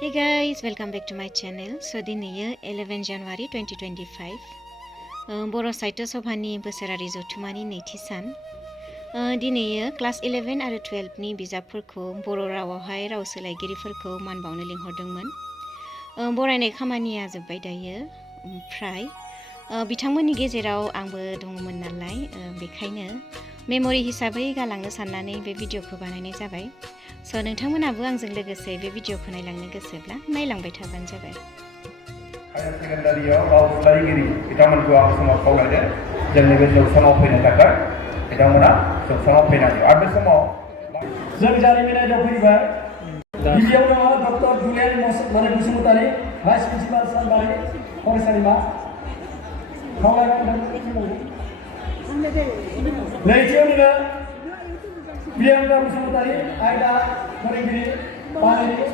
Hey guys, welcome back to my channel. So दिनै 11 January 2025 बर' साहित्य सभानि बोसोरारि जथुमानि नैथि सान। दिनै क्लास 11 आरो 12 नि बिजाबफोरखौ बर' रावावहाय राव सोलायगिरिफोरखौ मान बावनो लिंहरदोंमोन। बरायनाय खामानिया जोब्बाय दायो। ओमफ्राय बिथांमोननि गेजेराव आंबो दङमोन नालाय बेखायनो मेमरि हिसाबै गालांनो साननानै बे भिडिअखौ बानायनाय जाबाय। स' नोंथांमोनाबो आंजों लोगोसे बे भिडिअखौ नायलांनो गोसोब्ला नायलांबाय थाबानो जाबाय। हायार सेकेन्डारियाव राव सोलायगिरि बिथांमोनखौ आं समाव खावलायदों जोंनि बे जौसाङाव फैनो थाखाय बिथांमोना जौसाङाव फैनांगौ। आरो बे समाव जों जारिमिन आयदायाव फैबाय। गिबियाव दङ doctor Julian Basumatary vice principal Salbari फरायसालिमा नैथियाव दङ प्रियंका बसुमतारी आयदा फोरोंगिरि बालिनि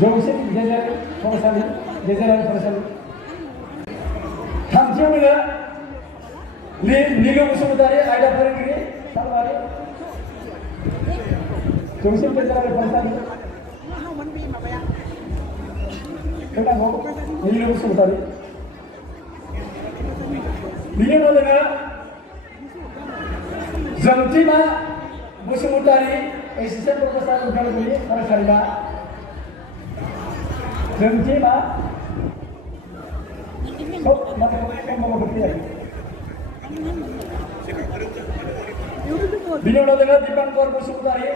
जौसिन गेजेरारि फरायसालि थामथियाव दङ नीलु बसुमतारी आयदा फोरोंगिरि सालबारि जौसिन गेजेरारि फरायसालि नीलु बसुमतारी। बिनि उनाव दङ जोंथिमा बसुमतारी एसिस्टेन्ट प्रफेसार उदालगुरि फरायसालिमा जोंथिमा बिनि उनाव दङ दीपांकर बसुमतारी।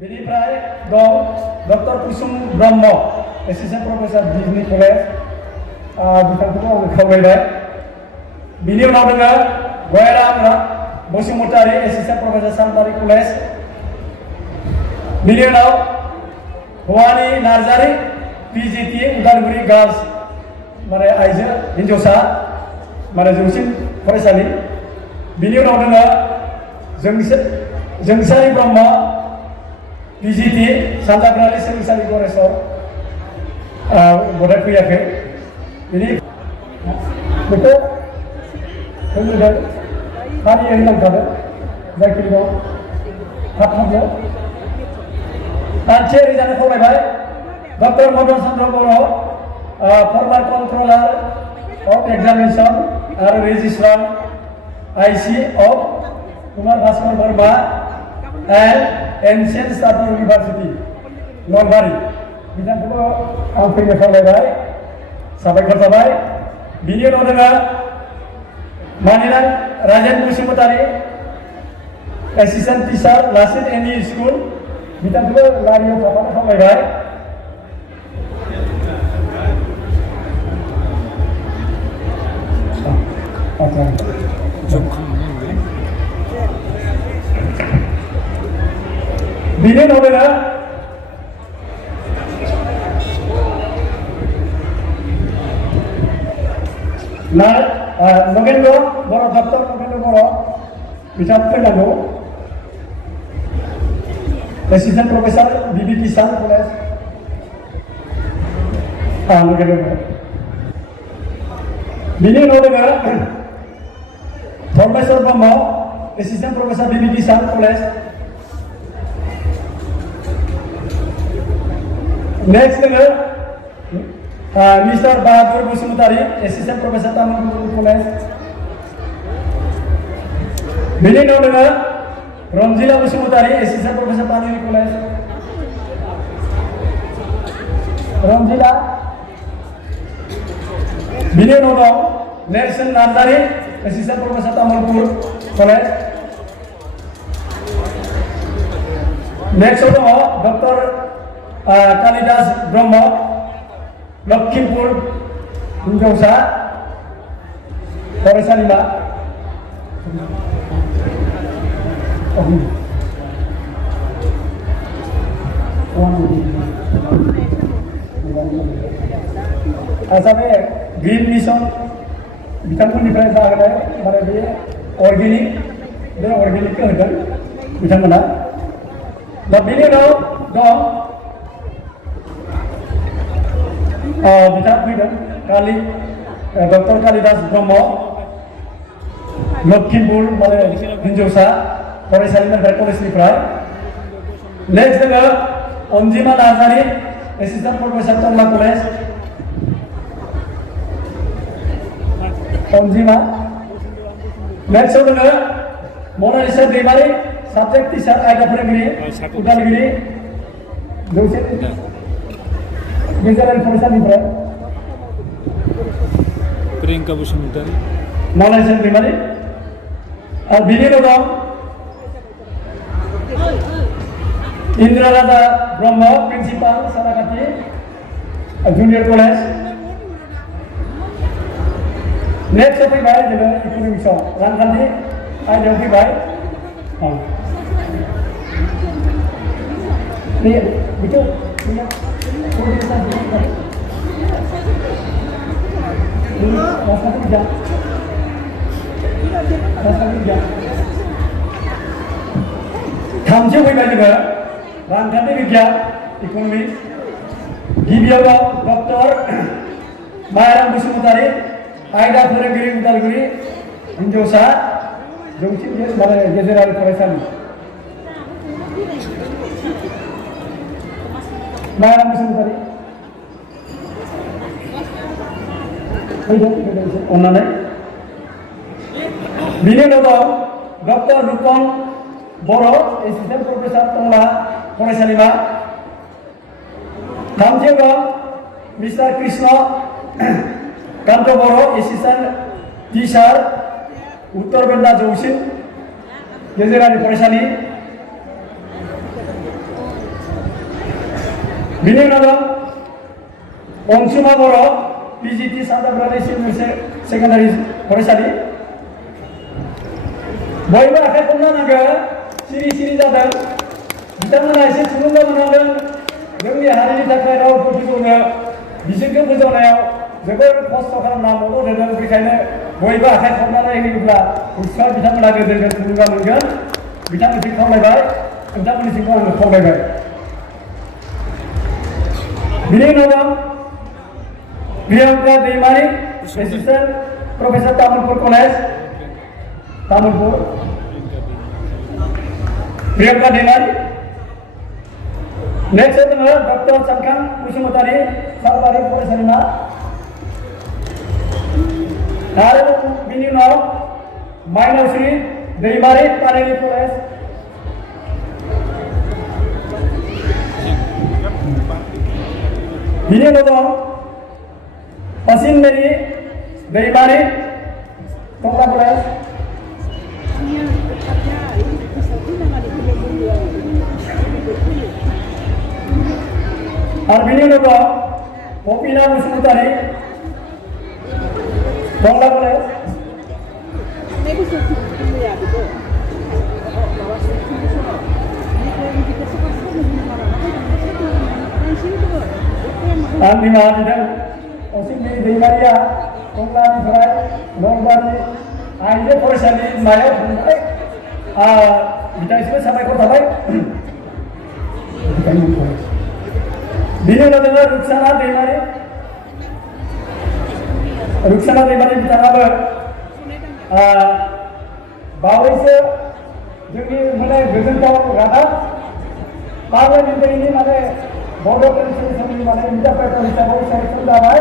बेनिफ्राय दं doctor Kusum Brahma assistant professor degree college बिथांखौबो आङो खावलायबाय। बिनि उनाव दङ Gayaram Basumatary assistant professor Salbari college. बिनि उनाव भवानी नार्जारी पिजिटि उदालगुरि गार्लस आइजो हिन्जावसा जौसिन फरायसालि। बिनि उनाव दङ जोंसारि ब्रह्म पिजिटि सानजाफारि सोलोंसालि गरेस्वर गदाय फैयाखै। बेखौ होनदों फारियै होनलांखादों जायखिजाया थाबनो थियारि जानो खावलायबाय। Doctor Madan Chandra Boro' former controller of examination आरो registrar IC of Kumar Bhaskar Varma and ancient study university Nalbari बिथांखौबो आं फैनो खावलायबाय। साबायखर जाबाय। बिनि उनाव दङ मानिनां राजेन बसुमतारी एसिस्टेन्ट टिचार लासित एमइ स्कुल बिथांखौबो लारियाव थाफानो खावलायबाय। बिनि उनाव दङ नगेन्द्र बर' डक्टर नगेन्द्र बर' बिथाङा फैनांगौ एसिस्टेन्ट प्रफेसार बिबि किसान कलेज नगेन्द्र बर'। बिनि उनाव दङ Dharmeshwar Brahma assistant professor BB किसान कलेज। नेक्स्ट दङ mister Bahadur Basumatary assistant professor Tamulpur college. बिनि उनाव दङ Ranjila Basumatary assistant professor Paneri college Ranjila. बिनि उनाव दं Nerson Narzary assistant professor Tamulpur college. नेक्स्टआव दङ डक्टर कालिदास ब्रह्म लखिमपुर हिन्जावसा फरायसालिमा आसाम ग्रीन मिशन बिथांमोननिफ्राय जाहोनाय बे अर्गेनिकखौ होदों बिथांमोना। दा बेनि उनाव दं बिथाङा फैदों डक्टर कालिदास ब्रह्म लखिमपुर हिन्जावसा फरायसालिनिफ्राय कलेजनिफ्राय। नेक्स्ट जोङो अनजिमा नार्जारि एसिस्टेन्ट प्रफेसार टंला कलेज अनजिमा नेक्स्ट जोङो मनालिसा दैमारि साबजेक्ट टिचार आयदा फोरोंगिरि उदालगुरि जौसे गेजेरारि फरायसालिनिफ्राय प्रियंका बसुमतारी मनालिसा दैमारि आरो बिनि उनाव दं Indra Raja Brahma principal Salakati junior college next फैबाय जोङो इकनमिक्सआव रांखान्थि आयदायाव फैबाय बेखौ थामथियाव फैबाय जोङो रांखान्थि बिगियान इकनमिक्स गिबियाव दं डक्टर मायाराम बसुमतारी आयदा फोरोंगिरि उदालगुरि हिन्जावसा जौसिन गेजेरारि फरायसालि मायाराम बसुमतारी अन्नानै बिनि उनाव दं डक्टर रुपम बर' एसिस्टेन्ट प्रफेसार टंला फरायसालिमा थामथियाव दं मिस्टार कृष्ण कान्त बर' एसिस्टेन्ट टिचार उत्तर बेन्दा जौसिन गेजेरारि फरायसालि बिनि उनाव दं अनसुमा बर' पिजिटि सान्ताब्रानि सिनियर सेकेन्डारि फरायसालि बयबो आखाइ हमना नांगौ सिरि सिरि जादों बिथांमोना एसे थुलुंगा मोननांगोन जोंनि हारिनि थाखाय रावफोरखौनो बिसोरखौ फोजौनायाव जोबोर खस्थ' खालामना मदद होदों बेखायनो बयबो आखाइ खबनानै होयोब्ला उत्साह बिथांमोना गोजोन थुलुंगा मोनगोन बिथांमोनसिम खावलायबाय नोंथांमोननिसिमबो आङो खावलायबाय बिनि उनाव दं Priyanka Daimary assistant professor Tamulpur college Tamulpur Priyanka Daimary next दङ डक्टर सानखां बसुमतारी सालबारि फरायसालिमा आरो बिनि उनाव माइनावस्रि दैमारि पानेरि कलेज बिनि उनाव दं असिन मेरि दैमारि टंला कलेज आरो बिनि उनाव दं पपिना बसुमतारी टंला कलेज आं निमाहा बिदों असिन मेरि दैमारिया टंलानिफ्राय नलबारि आइजो फरायसालिमायाव थांबाय बिथांनिसिमबो साबायखर थाबाय बिनि उनाव दङ रुक्साना दैमारि बिथाङाबो बावैसो जोंनि माने गोजोनथाव रादाब पार्लामेन्टारिनि माने बड' कन्स्टिटिउसननि माने इन्टारप्रेटर हिसाबै सेलेक्सन जाबाय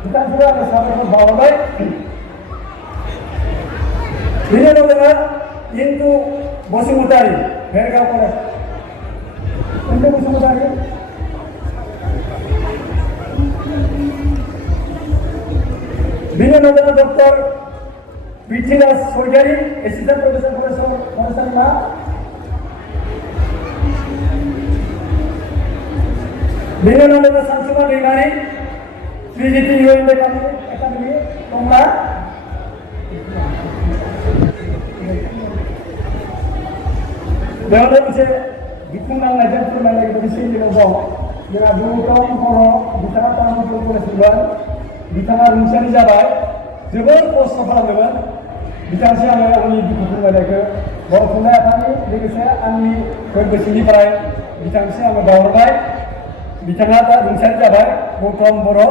बिथांखौ आङो साबायखर बावबाय बिनि उनाव दङ इन्दु बसुमतारी भेरगाव कलेज इन्दु बसुमतारी बिनि उनाव दङ डक्टर पृथ्वीराज स्वरगियारि एसिस्टेन्ट प्रफेसार फरायसालिमा बिनि उनाव दङ सानसुमा दैमारि पिजिटि इउएन एकाडेमि टंला बेयावनो मोनसे बिखुं नांनायजों फोरमायनाय मोनसे दिनाव दं जोंहा गौतम बर' बिथाङा तामुलपुर कलेजनिमोन बिथाङा रुंसारि जाबाय जोबोर खस्थ' खालामदोंमोन बिथांसिम आङो आंनि दुखु फोरमायनायखौ बर' थुनलाइ आफादनि लोगोसे आंनि गोरबो सिंनिफ्राय बिथांसिम आङो बावहरबाय बिथाङा दा रुंसारि जाबाय गौतम बर'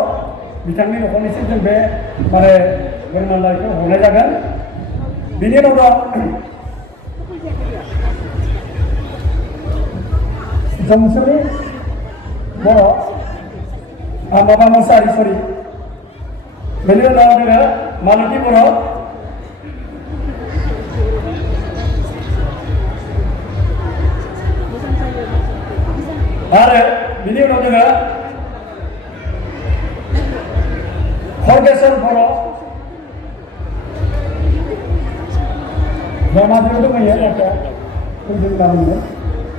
बिथांनि न'खरनिसिम जों बे माने फोरमानलाइखौ हरनाय जागोन बिनि उनाव दं जमसुनि बर' माबा मोसाहारि सरि बेनि उनाव जोङो मालति बर' आरो बिनि उनाव जोङो हरगेश्वर बर' माबायाव दंहैयो नाथाय जों गामिनो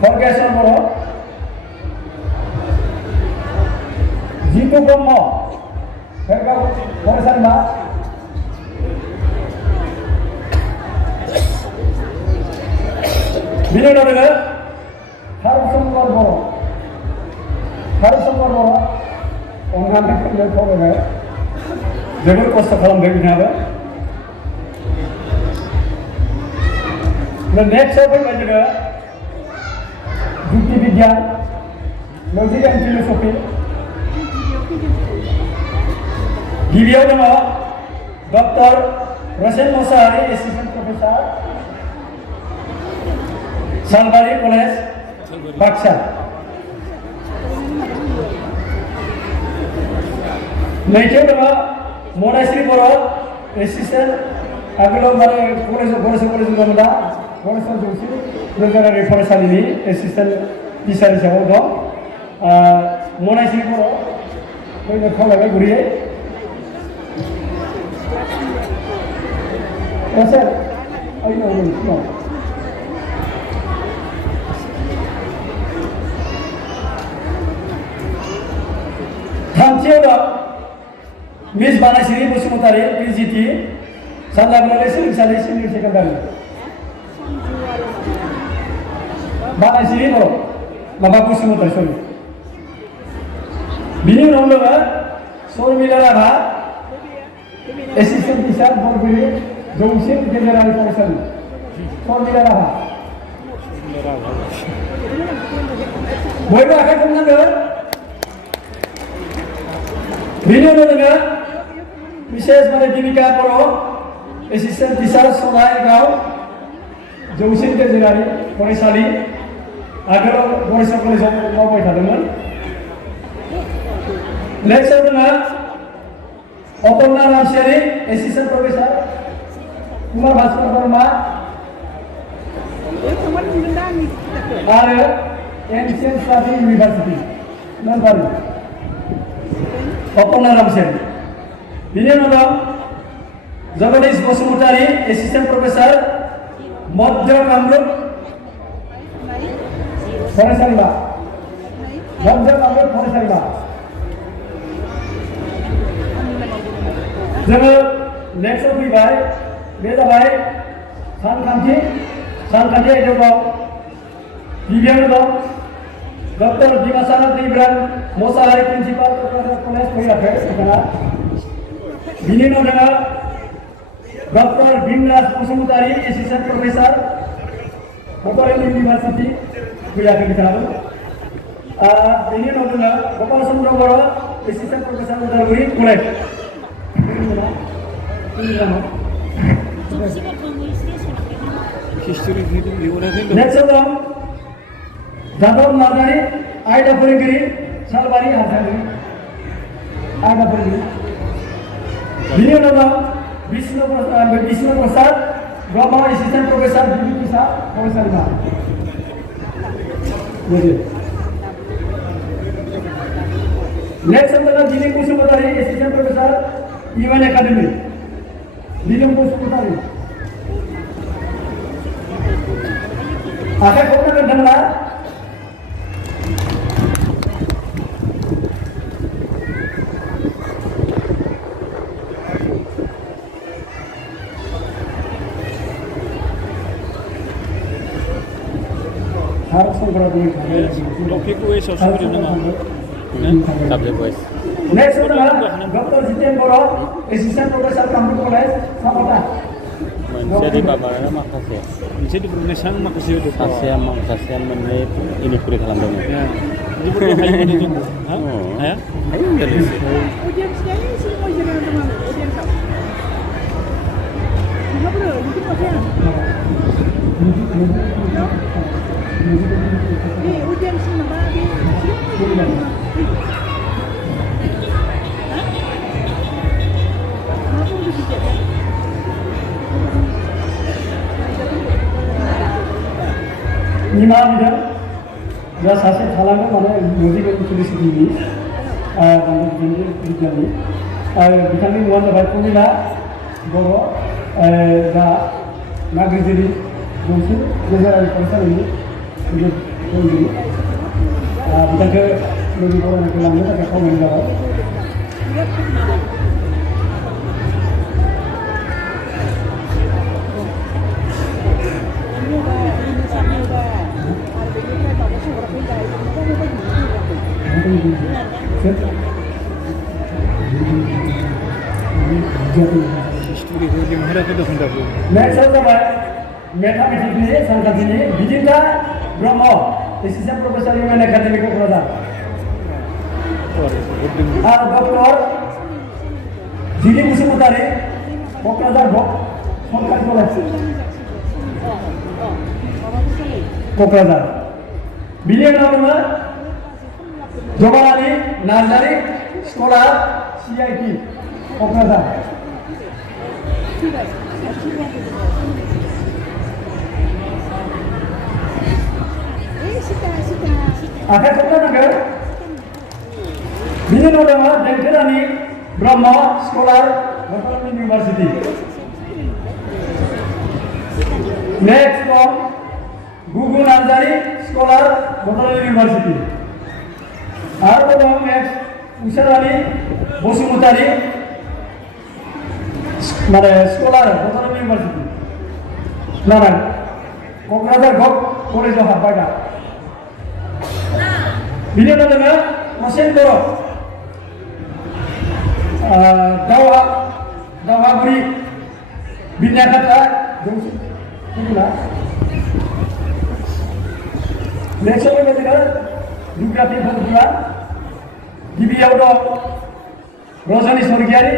हरगेश्वर बर' जितु ब्रह्म भेरगाव फरायसालिमा बिनि उनाव जोङो थारुशंकर बर' अननानै फैनो फरायबाय जोबोर खस्थ' खालामदों बिथाङाबो नेक्स्टआव फैबाय जोङो जुक्ति बिगियान लजिक एन्ड फिलसफि गिबियाव दङ डक्टर रसेन Mosahary assistant professor Salbari college Baksa नैथियाव दङ मनाश्री बर' एसिस्टेन्ट आगोलाव माने गणेश कलेज दंमोन दा गणेश जौसि नोगोरारि फरायसालिनि एसिस्टेन्ट टिचार हिसाबै दं मनाश्री बर' फैनो खावलायबाय गुरैयै सर थामथियाव दं मिस बानाश्री बसुमतारी पिजिटि सानजागोलारि सोलोंसालि सिनियर सेकेन्डारि बानाश्री बर' माबा बसुमतारी सरि बिनि उनाव दङ शर्मिला राभा एसिस्टेन्ट टिचार बरगुरि जौसिन गेजेरारि फरायसालि शर्मिला राभा बयबो आखाइ हमनांगोन बिनि उनाव जोङो बिसेस माने दिबिका बर' एसिस्टेन्ट टिचार सनायगाव जौसिन गेजेरारि फरायसालि आगोलाव गणेश कलेजाव मावबाय थादोंमोन नेक्स्टआव जोङो अपर्णा नार्जारि एसिस्टेन्ट प्रफेसार कुमार भास्कर वर्मा आरो एनसिएन्ट स्टाडि इउनिभार्सिटि नलबारि अपर्णा नार्जारि बिनि उनाव दं जगदीश बसुमतारी एसिस्टेन्ट प्रफेसार मध्य कामरुप फरायसालिमा मध्य कामरुप फरायसालिमा जोङो नेक्स्टआव फैबाय बे जाबाय सानखान्थि आयदायाव दं गिबियावनो दं doctor Dimasar Daibran Mushahary principal college फैयाखै बिथाङा बिनि उनाव जोङो doctor Bhimraj Basumatary assistant professor Bodoland university फैयाखै बिथाङाबो बिनि उनाव जोङो Gopal Chandra Boro' assistant professor Udalguri college next दं जादव नार्जारि आयदा फोरोंगिरि सालबारि हारसारि आयदा फोरोंगिरि बिनि उनाव दं विष्णु प्रसाद ब्रह्म एसिस्टेन्ट प्रफेसार बिबिसा फरायसालिमा नेक्स्ट दं Dilip Basumatary assistant professor UN academy Dilip Basumatary आखाइ खबनांगोन नोंथांमोना Next adalah Dr. Jiten Boro, Assistant Professor Kampung College, Sabata. Jadi babarnya makasih. Jadi berunesan makasih itu. Makasih mengenai ini puri dalam dong. Ya. Jadi perlu kayak ini juga. Hah? Ya? Ayo dari sini. Ujian sekali sih mau jadi teman. Ujian kau. Enggak bro, itu ujian. Ujian sih Nima बिदों जा सासे थालांदों माने लजिकेल इउटिलिटिनि बिगियाननि बिथांनि मुङानो जाबाय प्रमिला बर' दा नाग्रिजिरि जौसिन गेजेरारि फरायसालिनि फोरोंगिरि बिथांखौ नैबे बरायनायखौ लांनो थाखाय खावलायनाय जाबाय। Next जाबाय मेथामेटिक्सनि सानखान्थिनि Bidintha Brahma assistant professor UN academy Kokrajhar आरो डक्टर जिलि बसुमतारी क'क्राझार सरकारि कलेज क'क्राझार बिनि उनाव दङ जवाहरलाल नार्जारी स्कलार CIT क'क्राझार आखाइ खबनांगौ बिनि उनाव दङ Dengkhorani Brahma scholar Bodoland university next दं गुगु नार्जारी स्कलार बड'लेण्ड इउनिभार्सिटि आरो दङ नेक्स्ट उषारानी बसुमतारी माने स्कलार बड'लेण्ड इउनिभार्सिटि नारायण क'क्राझार कलेजाव हाबबाय दा बिनि उनाव दङ प्रसेन बर' दावहागुरि बिद्याखाता नेक्स्टआव बेबायदिनो जुग्राफि बर'फोरा गिबियाव दं रजनी स्वर्गियारि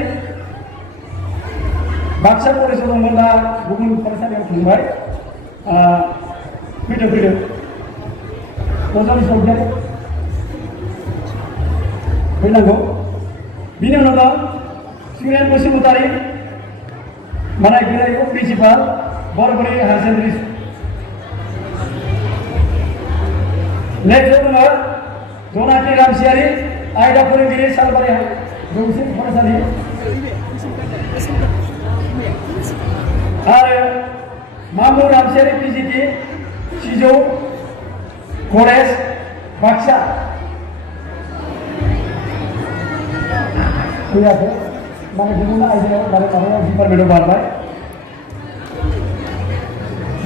बाक्सा कलेजाव दंमोन दा गुबुन फरायसालियाव थांबाय फैदों रजनी स्वर्गियारि फैनांगौ बिनि उनाव दं सुरेन बसुमतारी माने गोरायुं प्रिन्सिपाल बरगुरि हायार सेकेन्डारि नेक्स्टआव दङ जनाखि रामसियारि आयदा फोरोंगिरि सालबारि जौसिन फरायसालि आरो मामु रामसियारि PGT सिजौ कलेज बाक्सा फैयाखै माने गुबुन आयदायाव माबायाव डिपार्टमेन्टआव बारबाय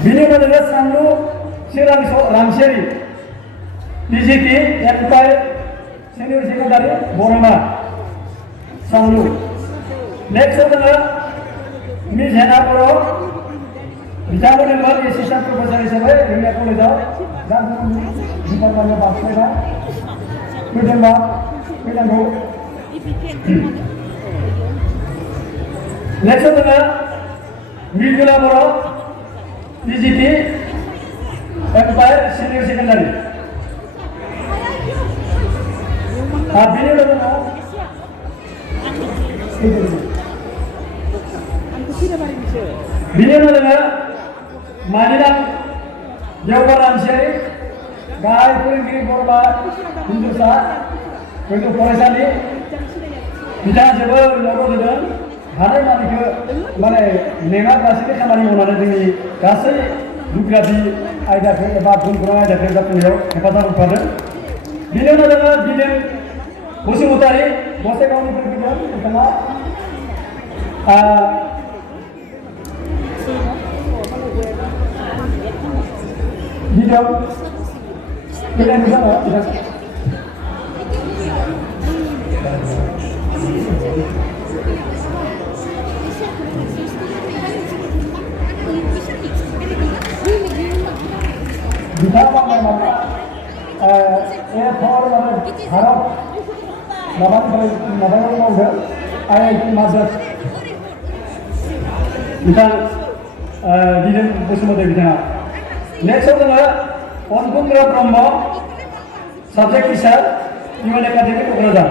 बिनि उनाव दङ सानलु रामसियारि PGT एमफाइल सिनियर सेकेन्डारि बरमा सानलु नेक्स्टआव दङ मिस हेना बर' बिथांमोननिबो एसिस्टेन्ट प्रफेसार हिसाबै जोंनि कलेजाव दा डिपार्टमेन्टआव बारस्लायबा फैदोंबा फैनांगौ नेक्स्टआव दङ मृदुला बर' PGT एमफाइल सिनियर सेकेन्डारि बिनि उनाव दङ बिनि उनाव दङ मानिराम देवबार रामसियारि गाहाय फोरोंगिरि बरमा हिन्दुसा गोजौ फरायसालि बिथाङा जोबोर मदद होदों हानायमानिखौ माने मेङालासिनो खामानि मावनानै जोंनि गासै जुग्राफि आयदाखौ एबा गुन आयदाखौ जाफुंनायाव हेफाजाब होफादों बिनि उनाव दङ दिदोम बसुमतारी गसाइगावनिफ्राय फैदों बिथाङा दिदोम फैनायनि जाबाय बिथाङा मावनाय माबा एफर भारत माबायाव मावदों IIT माद्रास बिथां दिदोम बसुमतारी बिथाङा नेक्स्टआव दङ Ankundra Brahma subject teacher UN academy Kokrajhar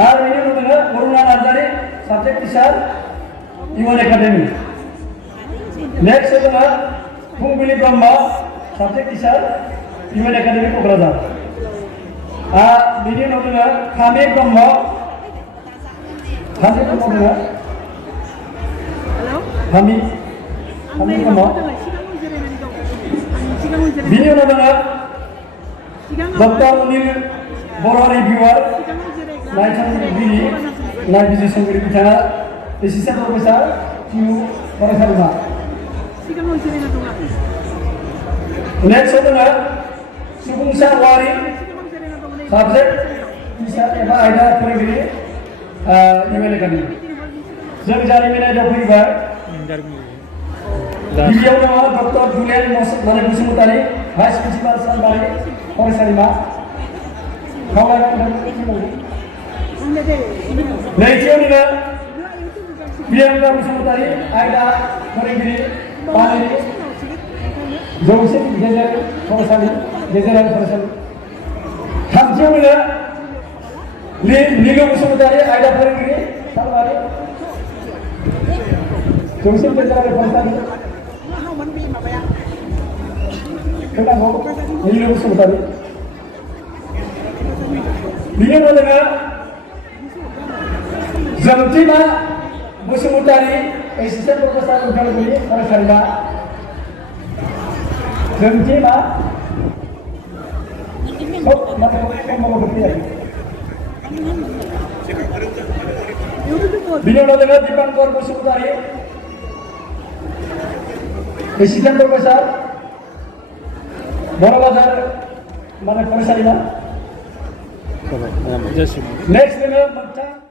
आरो बेनि उनाव दङ Aruna Narzary subject teacher UN academy next दङ Phungbili Brahma subject teacher UN academy Kokrajhar बेनि उनाव दङ खामि ब्रह्म दङ खामि ब्रह्म बिनि उनाव दङ डक्टर अनिल बर' रिभिउआर नायसंगिरि नायबिजिरसंगिरि बिथाङा एसिस्टेन्ट प्रफेसार टिउ फरायसालिमा नेक्स्ट दङ सुबुंसा औवारि साबजेक्ट टिचार एबा आयदा फोरोंगिरि इउएन एकाडेमि जों जारिमिन आयदायाव फैबाय गिबियाव दङ doctor Julian Basumatary vice principal Salbari फरायसालिमा नैथियाव दङ प्रियंका बसुमतारी आयदा फोरोंगिरि बानेरि जौसिन गेजेर फरायसालि गेजेरारि फरायसालि थामथियाव दङ नीलु बसुमतारी आयदा फोरोंगिरि सालबारि जौसिन गेजेरारि फरायसालि नीलु बसुमतारी बिनि उनाव दङ जोंथिमा बसुमतारी एसिस्टेन्ट प्रफेसार उदालगुरि फरायसालिमा जोंथिमा बिनि उनाव दङ दीपांकर बसुमतारी एसिस्टेन्ट प्रफेसार बर'बाजार फरायसालिमा नेक्स्ट दङ